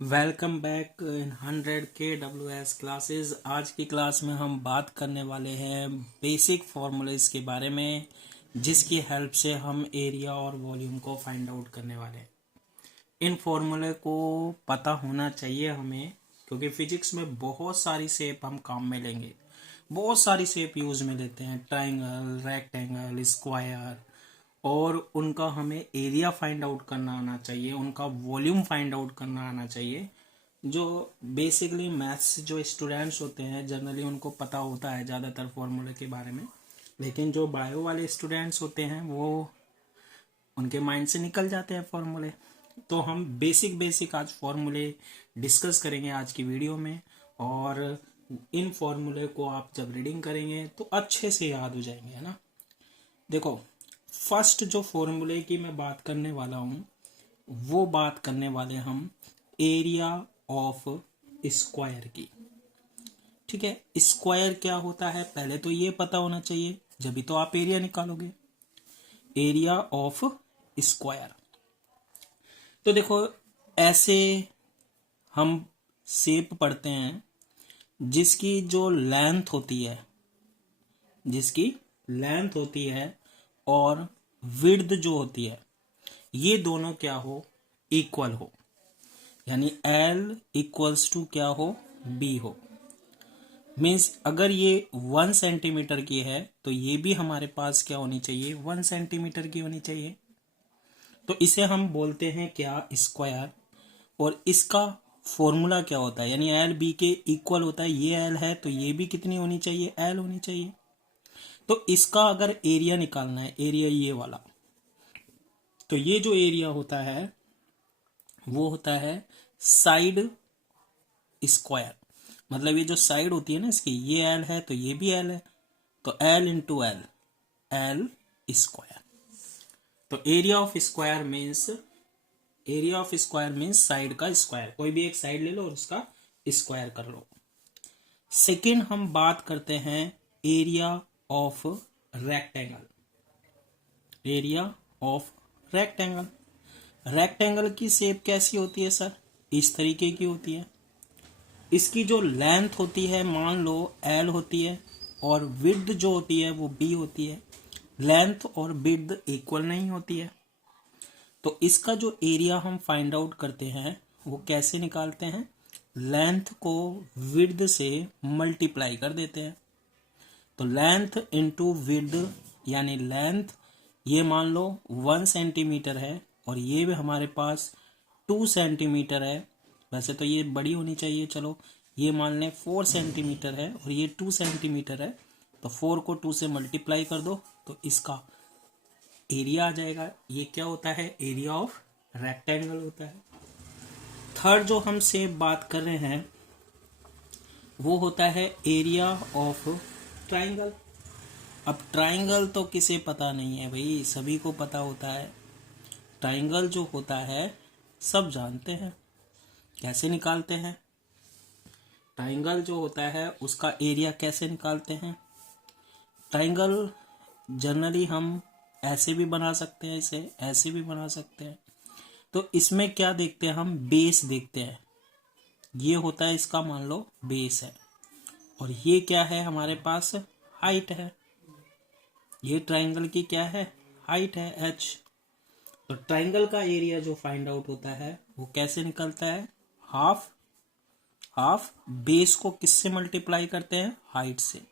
Welcome back in 100 के WS classes. आज की क्लास में हम बात करने वाले हैं बेसिक फार्मूलेस के बारे में, जिसकी हेल्प से हम एरिया और वॉल्यूम को फाइंड आउट करने वाले हैं। इन फार्मूले को पता होना चाहिए हमें, क्योंकि फिजिक्स में बहुत सारी शेप हम काम में लेंगे। बहुत सारी शेप यूज में लेते हैं, ट्राइंगल, रेक्टेंगल, स्क्वायर, और उनका हमें एरिया फाइंड आउट करना आना चाहिए, उनका वॉल्यूम फाइंड आउट करना आना चाहिए। जो बेसिकली मैथ्स जो स्टूडेंट्स होते हैं जनरली उनको पता होता है ज़्यादातर फॉर्मूले के बारे में, लेकिन जो बायो वाले स्टूडेंट्स होते हैं वो उनके माइंड से निकल जाते हैं फॉर्मूले। तो हम बेसिक बेसिक आज फॉर्मूले डिस्कस करेंगे आज की वीडियो में, और इन फॉर्मूले को आप जब रीडिंग करेंगे तो अच्छे से याद हो जाएंगे, है ना। देखो, फर्स्ट जो फॉर्मूले की मैं बात करने वाला हूँ वो बात करने वाले हम एरिया ऑफ स्क्वायर की। ठीक है, स्क्वायर क्या होता है पहले तो ये पता होना चाहिए, जब तो आप एरिया निकालोगे। एरिया ऑफ स्क्वायर, तो देखो ऐसे हम शेप पढ़ते हैं जिसकी जो लेंथ होती है, जिसकी लेंथ होती है और विड्थ जो होती है, ये दोनों क्या हो, इक्वल हो। यानी L इक्वल्स टू क्या हो, B हो। मीन्स अगर ये 1 सेंटीमीटर की है तो ये भी हमारे पास क्या होनी चाहिए, 1 सेंटीमीटर की होनी चाहिए। तो इसे हम बोलते हैं क्या, स्क्वायर। और इसका फॉर्मूला क्या होता है, यानी L B के इक्वल होता है। ये L है तो ये भी कितनी होनी चाहिए, L होनी चाहिए। तो इसका अगर एरिया निकालना है, एरिया ये वाला, तो ये जो एरिया होता है वो होता है साइड स्क्वायर। मतलब ये जो साइड होती है ना इसकी, ये L है तो ये भी L है, तो L into L, L square. तो area of square means side का स्क्वायर। कोई भी एक साइड ले लो और उसका स्क्वायर कर लो। सेकेंड हम बात करते हैं area of rectangle. Area of rectangle, rectangle की शेप कैसी होती है सर, इस तरीके की होती है। इसकी जो लेंथ होती है मान लो L होती है, और विड्थ जो होती है वो B होती है। लेंथ और विड्थ इक्वल नहीं होती है, तो इसका जो एरिया हम फाइंड आउट करते हैं वो कैसे निकालते हैं, लेंथ को विड्थ से मल्टीप्लाई कर देते हैं। तो लेंथ इंटू विड्थ, यानी लेंथ ये मान लो 1 सेंटीमीटर है और ये भी हमारे पास 2 सेंटीमीटर है। वैसे तो ये बड़ी होनी चाहिए, चलो ये मान लें 4 सेंटीमीटर है और ये 2 सेंटीमीटर है, तो 4 को 2 से मल्टीप्लाई कर दो तो इसका एरिया आ जाएगा। ये क्या होता है, एरिया ऑफ रेक्टेंगल होता है। थर्ड जो हम से बात कर रहे हैं वो होता है एरिया ऑफ ट्राइंगल। अब ट्राइंगल तो किसे पता नहीं है भाई, सभी को पता होता है। ट्राइंगल जो होता है सब जानते हैं, कैसे निकालते हैं। ट्राइंगल जो होता है उसका एरिया कैसे निकालते हैं। ट्राइंगल जनरली हम ऐसे भी बना सकते हैं, इसे ऐसे भी बना सकते हैं। तो इसमें क्या देखते हैं हम, बेस देखते हैं। ये होता है इसका मान लो बेस है, और ये क्या है हमारे पास, हाइट है। ये ट्राइंगल की क्या है, हाइट है, h। तो ट्राइंगल का एरिया जो फाइंड आउट होता है वो कैसे निकलता है, हाफ। हाफ बेस को किससे मल्टीप्लाई करते हैं, हाइट से।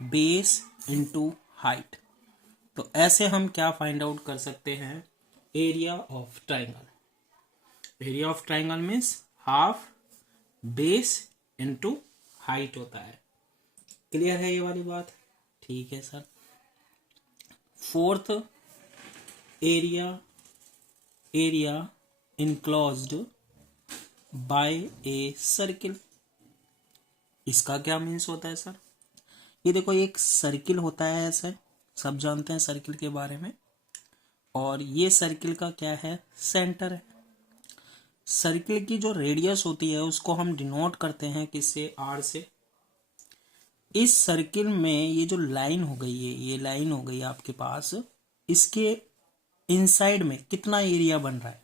Base into height. तो ऐसे हम क्या फाइंड आउट कर सकते हैं, area of triangle. Area of triangle means half base into height होता है। क्लियर है ये वाली बात, ठीक है sir. Fourth, area enclosed bye a circle. इसका क्या मीन्स होता है सर, ये देखो एक सर्किल होता है ऐसे, सब जानते हैं सर्किल के बारे में, और ये सर्किल का क्या है, सेंटर है। सर्किल की जो रेडियस होती है उसको हम डिनोट करते हैं किससे, R से। इस सर्किल में ये जो लाइन हो गई है, ये लाइन हो गई आपके पास, इसके इनसाइड में कितना एरिया बन रहा है,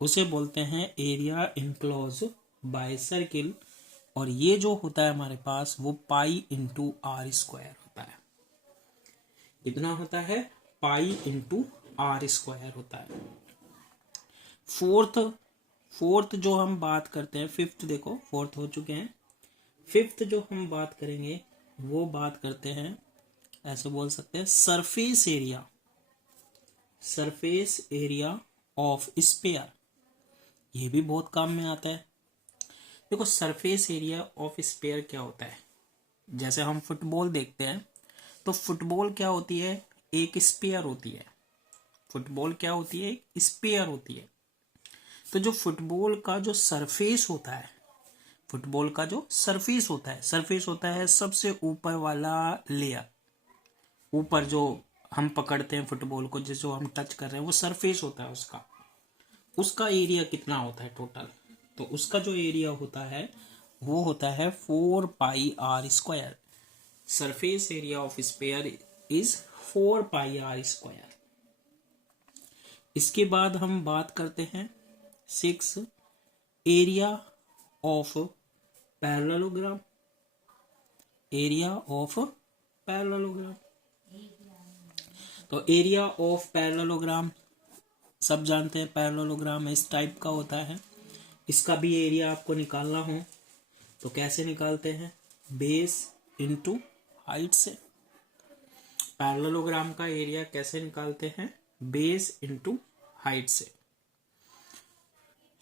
उसे बोलते हैं एरिया इनक्लोज बाय सर्किल। और ये जो होता है हमारे पास वो पाई इंटू आर स्क्वायर होता है। कितना होता है? पाई इंटू आर स्क्वायर होता है। फोर्थ जो हम बात करते हैं, फिफ्थ देखो, फोर्थ हो चुके हैं। फिफ्थ जो हम बात करेंगे वो बात करते हैं, ऐसे बोल सकते हैं, सरफेस एरिया ऑफ स्फीयर। ये भी बहुत काम में आता है। देखो सरफेस एरिया ऑफ स्फीयर क्या होता है, जैसे हम फुटबॉल देखते हैं तो फुटबॉल क्या होती है? एक स्फीयर होती है। फुटबॉल क्या होती है? एक स्फीयर होती है। तो जो फुटबॉल का जो सरफेस होता है, फुटबॉल का जो सरफेस होता है सबसे ऊपर वाला लेयर। ऊपर जो हम पकड़ते हैं फुटबॉल को, जिसको हम टच कर रहे हैं, वो सरफेस होता है उसका। उसका एरिया कितना होता है टोटल? तो उसका जो एरिया होता है वो होता है 4πr²। Surface area of sphere is 4πr²। इसके बाद हम बात करते हैं 6, area of parallelogram. Area of parallelogram, तो एरिया ऑफ पैरेललोग्राम सब जानते हैं, पैरेललोग्राम इस टाइप का होता है। इसका भी एरिया आपको निकालना हो तो कैसे निकालते हैं? बेस इनटू हाइट से। पैरेललोग्राम का एरिया कैसे निकालते हैं? बेस इनटू हाइट से।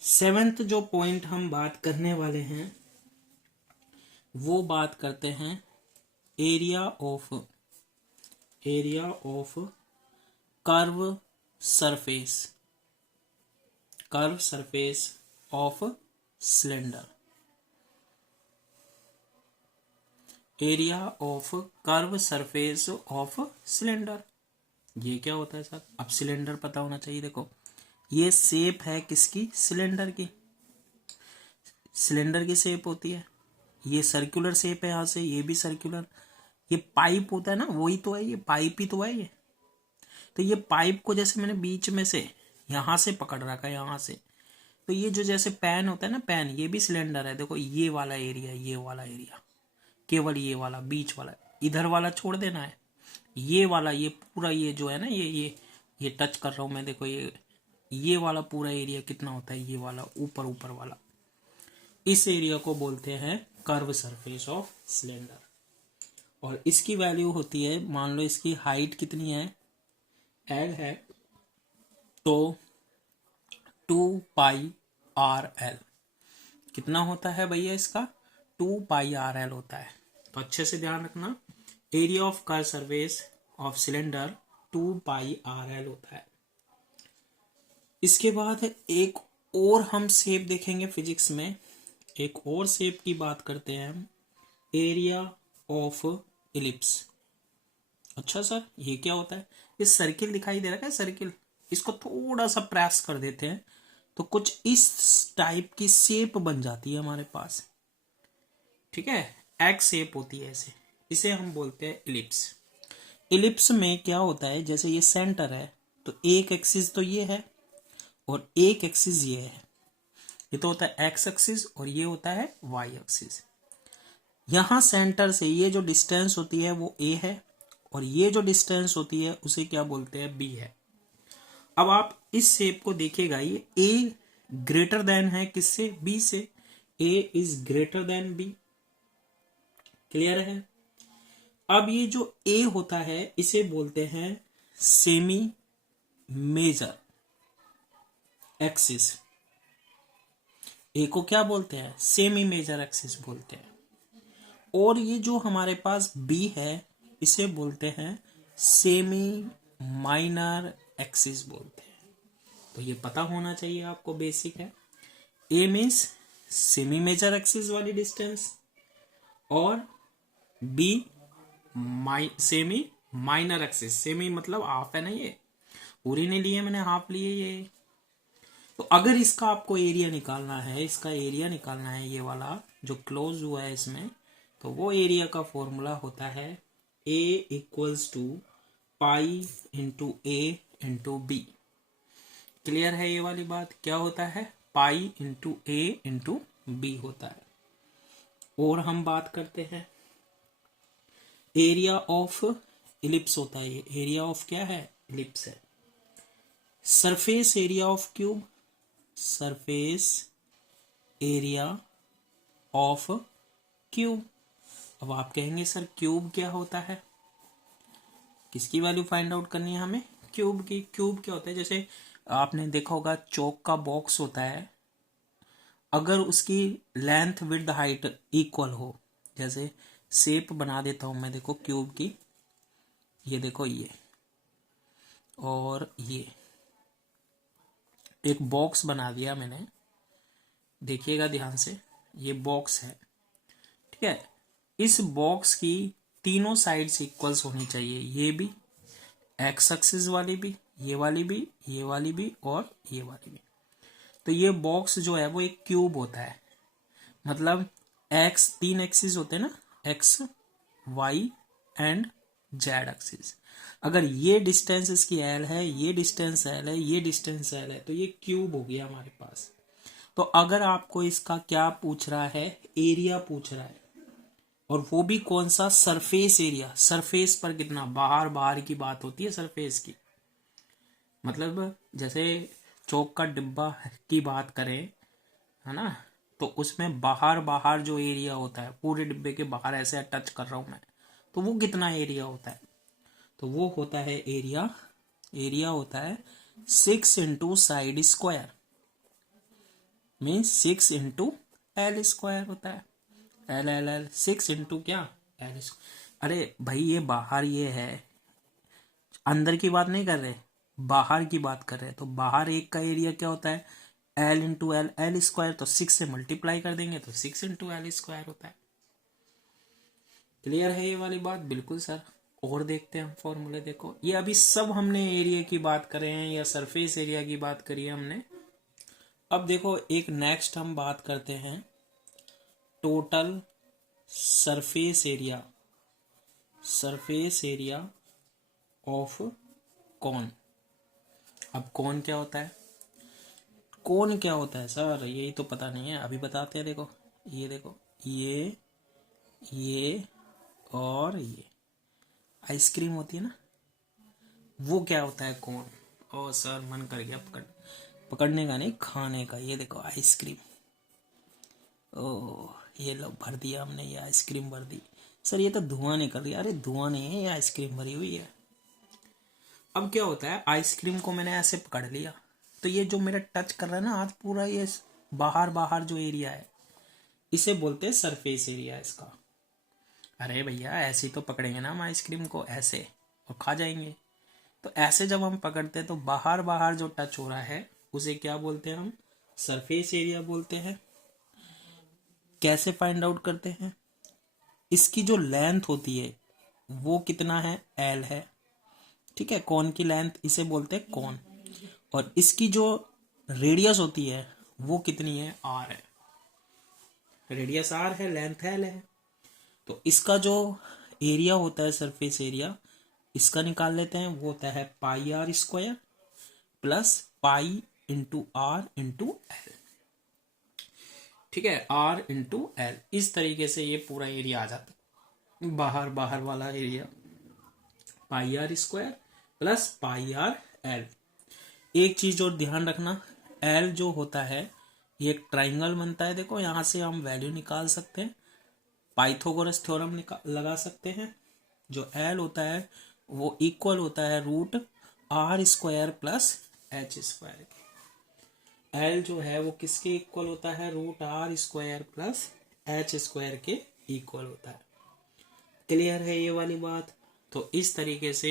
7th जो पॉइंट हम बात करने वाले हैं वो बात करते हैं area of curve surface of cylinder. Area of curve surface of cylinder, ये क्या होता है सर? अब सिलेंडर पता होना चाहिए। देखो ये शेप है किसकी? सिलेंडर की। सिलेंडर की शेप होती है, ये सर्कुलर शेप है, यहां से ये भी सर्कुलर। ये पाइप होता है ना, वही तो है, ये पाइप ही तो है ये। तो ये पाइप को जैसे मैंने बीच में से यहां से पकड़ रखा है, यहां से, तो ये जो जैसे पैन होता है ना, पैन, ये भी सिलेंडर है। देखो ये वाला एरिया, ये वाला एरिया, केवल ये वाला बीच वाला, इधर वाला छोड़ देना है। ये वाला, ये पूरा, ये जो है ना, ये टच कर रहा हूं मैं, देखो ये वाला पूरा एरिया कितना होता है? ये वाला ऊपर वाला, इस एरिया को बोलते हैं कर्व सरफेस ऑफ सिलेंडर। और इसकी वैल्यू होती है, मान लो इसकी हाइट कितनी है? एल है, तो 2πrl। कितना होता है भैया इसका? 2πrl होता है। तो अच्छे से ध्यान रखना, area of curve surface of cylinder 2πrl होता है। इसके बाद एक और हम शेप देखेंगे फिजिक्स में, एक और शेप की बात करते हैं हम, एरिया ऑफ इलिप्स। अच्छा सर ये क्या होता है? ये सर्किल दिखाई दे रहा है, सर्किल, इसको थोड़ा सा प्रेस कर देते हैं तो कुछ इस टाइप की शेप बन जाती है हमारे पास। ठीक है, एक्स शेप होती है ऐसे, इसे हम बोलते हैं इलिप्स। इलिप्स में क्या होता है, जैसे ये सेंटर है तो एक एक्सिस तो ये है और एक एक्सिस ये है। ये तो होता है एक्स एक्सिस और ये होता है वाई एक्सिस। यहां सेंटर से ये जो डिस्टेंस होती है वो ए है और ये जो डिस्टेंस होती है उसे क्या बोलते हैं? बी है। अब आप इस शेप को देखिएगा, ये ए ग्रेटर देन है किससे? बी से। A is greater than B. Clear है? अब ये जो ए होता है इसे बोलते हैं सेमी मेजर एक्सिस। ए को क्या बोलते हैं? सेमी मेजर एक्सिस बोलते हैं। और ये जो हमारे पास बी है इसे बोलते हैं सेमी माइनर एक्सिस बोलते हैं। तो ये पता होना चाहिए आपको, बेसिक है। A means semi major axis वाली डिस्टेंस और B semi minor axis. Semi मतलब हाफ है ना, ये पूरी नहीं लिए मैंने, हाफ लिए ये। तो अगर इसका आपको एरिया निकालना है, इसका एरिया निकालना है, ये वाला जो क्लोज हुआ है इसमें, तो वो एरिया का फॉर्मूला होता है A equals to pi into A into B. Clear है ये वाली बात? क्या होता है? Pi into A into B होता है। और हम बात करते हैं एरिया ऑफ इलिप्स होता है। ये एरिया ऑफ क्या है? इलिप्स है। Surface area of cube, surface area of cube. अब आप कहेंगे सर क्यूब क्या होता है? किसकी वैल्यू फाइंड आउट करनी है हमें? क्यूब की। क्यूब क्या होता है? जैसे आपने देखा होगा चौक का बॉक्स होता है, अगर उसकी लेंथ विड्थ हाइट इक्वल हो, जैसे शेप बना देता हूं मैं, देखो क्यूब की, ये देखो ये और ये एक बॉक्स बना दिया मैंने, देखिएगा ध्यान से, ये बॉक्स है, ठीक है। इस बॉक्स की तीनों साइड्स इक्वल्स होनी चाहिए, ये भी, एक्स एक्सिस वाली भी, ये वाली भी, ये वाली भी और ये वाली भी। तो ये बॉक्स जो है वो एक क्यूब होता है। मतलब एक्स, तीन एक्सिस होते हैं ना, X Y and Z axis. अगर ये डिस्टेंस इसकी एल है, ये डिस्टेंस एल है, ये डिस्टेंस एल है, तो ये क्यूब हो गया हमारे पास। तो अगर आपको इसका क्या पूछ रहा है? एरिया पूछ रहा है, और वो भी कौन सा? Surface area. सरफेस पर कितना? बाहर, बाहर की बात होती है सरफेस की। मतलब जैसे चौक का डिब्बा की बात करें, है ना, तो उसमें बाहर बाहर जो एरिया होता है, पूरे डिब्बे के बाहर ऐसे टच कर रहा हूं मैं, तो वो कितना एरिया होता है? तो वो होता है एरिया, एरिया होता है 6 into side square, means 6 into L square होता है। एल एल एल 6 इंटू क्या? L square. अरे भाई ये बाहर ये है, अंदर की बात नहीं कर रहे, बाहर की बात कर रहे हैं। तो बाहर एक का एरिया क्या होता है? L into L, L square, तो 6 से मल्टीप्लाई कर देंगे तो 6 इंटू एल स्क्वायर होता है। क्लियर है ये वाली बात? बिल्कुल सर। और देखते हैं हम फॉर्मूले। देखो ये अभी सब हमने एरिया की बात करे हैं या सरफेस एरिया की बात करी है हमने। अब देखो एक नेक्स्ट हम बात करते हैं total surface area, surface area of cone. अब कॉन क्या होता है? कौन क्या होता है सर? यही तो पता नहीं है, अभी बताते हैं। देखो ये, देखो ये और ये आइसक्रीम होती है ना, वो क्या होता है? कौन। ओ सर मन कर गया पकड़ने का नहीं, खाने का। ये देखो आइसक्रीम, ओ ये लो भर दिया हमने, ये आइसक्रीम भर दी। सर ये तो धुआं निकल रही है। अरे धुआं नहीं है, ये आइसक्रीम भरी हुई है। अब क्या होता है, आइसक्रीम को मैंने ऐसे पकड़ लिया, तो ये जो मेरा टच कर रहा है ना आज पूरा, ये बाहर बाहर जो एरिया है, इसे बोलते हैं सरफेस एरिया इसका। अरे भैया ऐसे ही तो पकड़ेंगे ना हम आइसक्रीम को, ऐसे, और खा जाएंगे। तो ऐसे जब हम पकड़ते हैं तो बाहर बाहर जो टच हो रहा है उसे क्या बोलते हैं हम? सरफेस एरिया बोलते हैं। कैसे फाइंड आउट करते हैं? इसकी जो लेंथ होती है वो कितना है? एल है, ठीक है। कौन की लेंथ, इसे बोलते हैं कौन। और इसकी जो रेडियस होती है वो कितनी है? आर है। रेडियस आर है, लेंथ एल है। तो इसका जो एरिया होता है सरफेस एरिया, इसका निकाल लेते हैं। वो होता है pi are square plus pi into r into L, ठीक है। आर इंटू एल, इस तरीके से ये पूरा एरिया आ जाता है। बाहर बाहर वाला area pi are square plus pi R L. एक चीज और ध्यान रखना, एल जो होता है ये एक ट्राइंगल बनता है। देखो यहां से हम वैल्यू निकाल सकते हैं, पाइथागोरस थ्योरम लगा सकते हैं। जो एल होता है वो इक्वल होता है root R square plus H square के। एल जो है वो किसके इक्वल होता है? Root R square plus H square के इक्वल होता है। क्लियर है ये वाली बात? तो इस तरीके से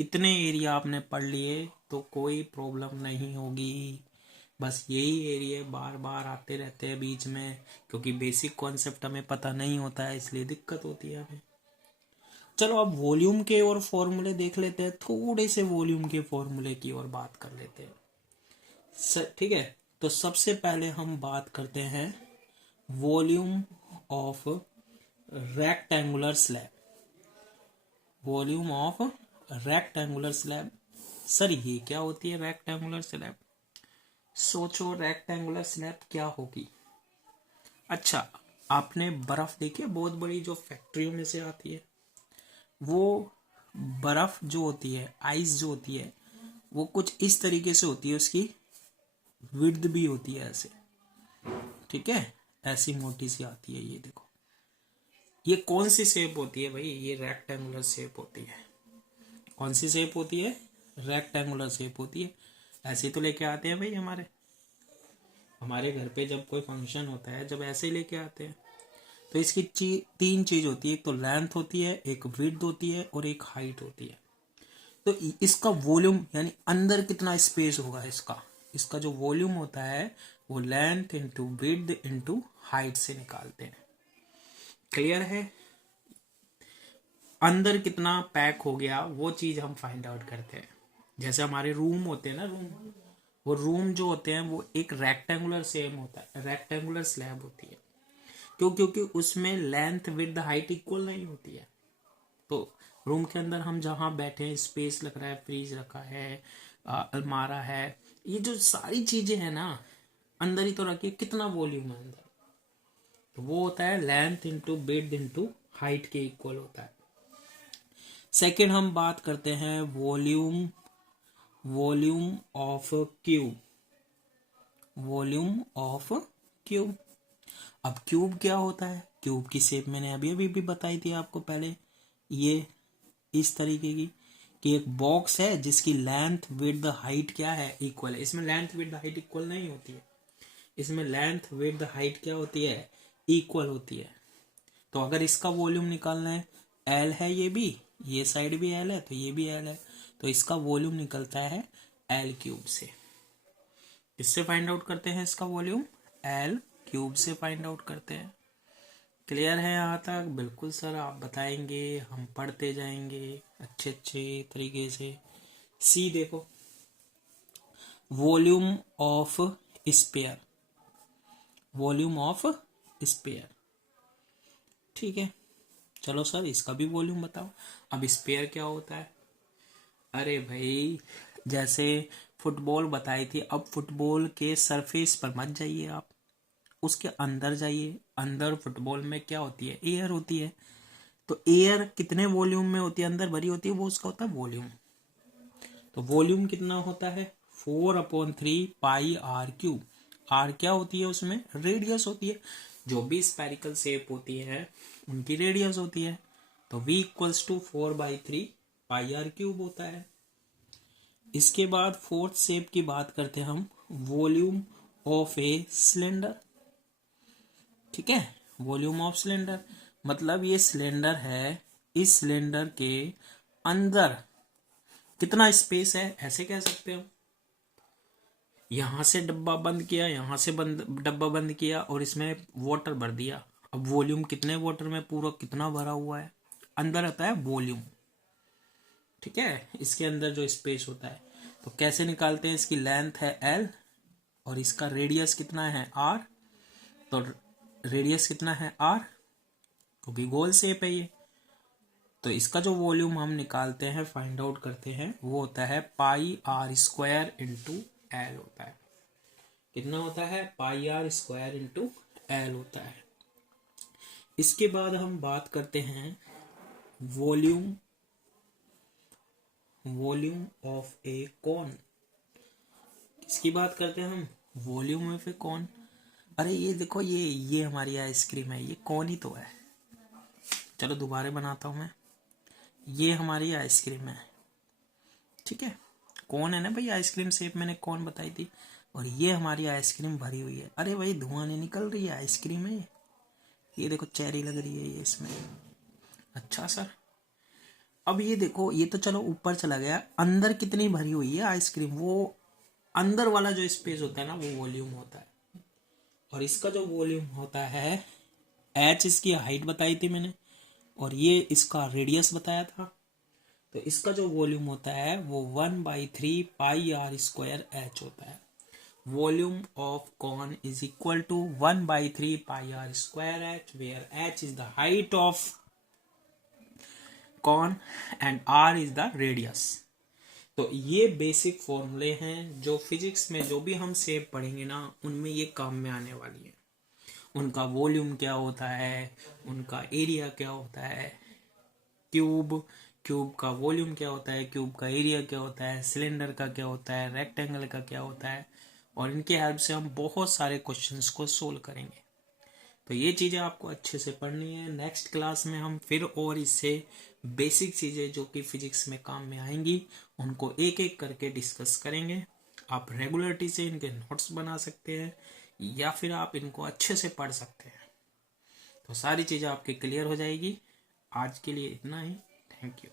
इतने एरिया आपने पढ़ लिए तो कोई प्रॉब्लम नहीं होगी। बस यही एरिया बार बार आते रहते हैं बीच में, क्योंकि बेसिक कॉन्सेप्ट हमें पता नहीं होता है, इसलिए दिक्कत होती है हमें। चलो अब वॉल्यूम के और फॉर्मूले देख लेते हैं, थोड़े से वॉल्यूम के फॉर्मूले की और बात कर लेते हैं, ठीक है। तो सबसे पहले हम बात करते हैं volume of rectangular slab. Volume of rectangular slab. Sir ये क्या होती है रेक्टेंगुलर स्लैब? सोचो रेक्टेंगुलर स्लैब क्या होगी। अच्छा, आपने बर्फ देखी है बहुत बड़ी जो फैक्ट्रियों में से आती है, वो बर्फ जो होती है, आइस जो होती है, वो कुछ इस तरीके से होती है, उसकी विड्थ भी होती है ऐसे, ठीक है, ऐसी मोटी सी आती है। ये देखो, ये कौन सी शेप होती है भाई, ये रेक्टेंगुलर शेप होती है। कौन सी शेप होती है, रेक्टेंगुलर शेप होती है। ऐसे तो लेके आते हैं भाई हमारे घर पे जब कोई फंक्शन होता है, जब ऐसे ही लेके आते हैं। तो इसकी तीन चीज होती है, एक तो लेंथ होती है, एक विड्थ होती है, और एक हाइट होती है। तो इसका वॉल्यूम यानी अंदर कितना स्पेस होगा इसका, इसका जो वॉल्यूम होता है वो length into width into height से निकालते हैं। क्लियर है। अंदर कितना पैक हो गया वो चीज हम फाइंड आउट करते हैं। जैसे हमारे रूम होते हैं ना, वो रूम जो होते हैं वो एक रेक्टेंगुलर सेम होता है, रेक्टेंगुलर स्लैब होती है। क्यों? क्योंकि उसमें लेंथ विड्थ हाइट इक्वल नहीं होती है। तो रूम के अंदर हम जहां बैठे हैं, स्पेस लग रहा है, फ्रीज रखा है, अलमारा है, ये जो सारी चीजें हैं ना, अंदर ही तो रखिए, कितना वॉल्यूम है अंदर, तो वो होता है length into width into height के इक्वल होता है। सेकेंड हम बात करते हैं volume, volume of cube, volume of cube. अब क्यूब क्या होता है, क्यूब की शेप मैंने अभी अभी भी बताई थी आपको पहले, ये इस तरीके की, कि एक बॉक्स है जिसकी लेंथ विड्थ हाइट क्या है, इक्वल है। इसमें लेंथ विड्थ हाइट इक्वल नहीं होती है, इसमें लेंथ विड्थ हाइट क्या होती है, इक्वल होती है। तो अगर इसका वॉल्यूम निकालना है, एल है ये भी, ये साइड भी एल है, तो ये भी एल है, तो इसका वॉल्यूम निकलता है एल क्यूब से। इससे फाइंड आउट करते हैं इसका वॉल्यूम, एल क्यूब से फाइंड आउट करते हैं। क्लियर है यहाँ तक? बिल्कुल सर, आप बताएंगे, हम पढ़ते जाएंगे अच्छे अच्छे तरीके से। सी देखो, volume of sphere, volume of sphere, ठीक है। चलो सर इसका भी वॉल्यूम बताओ। अब स्पेयर क्या होता है? अरे भाई, जैसे फुटबॉल बताई थी, अब फुटबॉल के सरफेस पर मत जाइए आप, उसके अंदर जाइए। अंदर फुटबॉल में क्या होती है, एयर होती है। तो एयर कितने वॉल्यूम में होती है, अंदर भरी होती है, वो उसका होता है वॉल्यूम। तो वॉल्यूम कितना होता है, 4/3 पाई आर क्यूब। आर क्या होती है उसमें, रेडियस होती है। जो भी स्पेरिकल शेप होती है उनकी रेडियस होती है। तो v equals to 4/3 pi R cube होता है। इसके बाद फोर्थ शेप की बात करते हैं हम, वॉल्यूम ऑफ ए सिलेंडर, ठीक है। वॉल्यूम ऑफ सिलेंडर मतलब ये सिलेंडर है, इस सिलेंडर के अंदर कितना स्पेस है, ऐसे कह सकते हो। यहां से डब्बा बंद किया, यहां से डब्बा बंद किया, और इसमें वाटर भर दिया। अब वॉल्यूम कितने वाटर में पूरा कितना भरा हुआ है, अंदर आता है वॉल्यूम, ठीक है। इसके अंदर जो स्पेस होता है, तो कैसे निकालते हैं, इसकी लेंथ है एल और इसका रेडियस कितना है आर। तो रेडियस कितना है आर, क्योंकि गोल शेप है ये। तो इसका जो वॉल्यूम हम निकालते हैं, फाइंड आउट करते हैं, वो होता है pi are square into L होता है। कितना होता है, pi are square into L होता है। इसके बाद हम बात करते हैं volume, volume of a cone. किसकी बात करते हैं हम, वॉल्यूम ऑफ ए कॉन। अरे ये देखो, ये हमारी आइसक्रीम है, ये कौन ही तो है। चलो दोबारा बनाता हूं मैं, ये हमारी आइसक्रीम है, ठीक है। कौन है ना भाई, आइसक्रीम शेप मैंने कौन बताई थी, और ये हमारी आइसक्रीम भरी हुई है। अरे भाई धुआं नहीं निकल रही है, आइसक्रीम है ये देखो, चेरी लग रही है ये इसमें। अच्छा सर, अब ये देखो, ये तो चलो ऊपर चला गया, अंदर कितनी भरी हुई है आइसक्रीम, वो अंदर वाला जो स्पेस होता है ना, वो वॉल्यूम होता है। और इसका जो वॉल्यूम होता है, एच इसकी हाइट बताई थी मैंने, और ये इसका रेडियस बताया था। तो इसका जो वॉल्यूम होता है वो 1/3 पाई आर स्क्वायर एच होता है। Volume of cone is equal to 1/3 pi are square H, where H is the height of cone and R is the radius. तो ये बेसिक फॉर्मूले हैं जो फिजिक्स में जो भी हम शेप पढ़ेंगे ना उनमें ये काम में आने वाली है। उनका वॉल्यूम क्या होता है, उनका एरिया क्या होता है, क्यूब क्यूब का वॉल्यूम क्या होता है, क्यूब का एरिया क्या होता है, सिलेंडर का क्या होता है, रेक्टेंगल का क्या होता है, और इनके हेल्प से हम बहुत सारे क्वेश्चंस को सोल्व करेंगे। तो ये चीज़ें आपको अच्छे से पढ़नी है। नेक्स्ट क्लास में हम फिर और इससे बेसिक चीज़ें जो कि फिजिक्स में काम में आएंगी उनको एक एक करके डिस्कस करेंगे। आप रेगुलरिटी से इनके नोट्स बना सकते हैं या फिर आप इनको अच्छे से पढ़ सकते हैं, तो सारी चीज़ें आपकी क्लियर हो जाएगी। आज के लिए इतना ही। Thank you.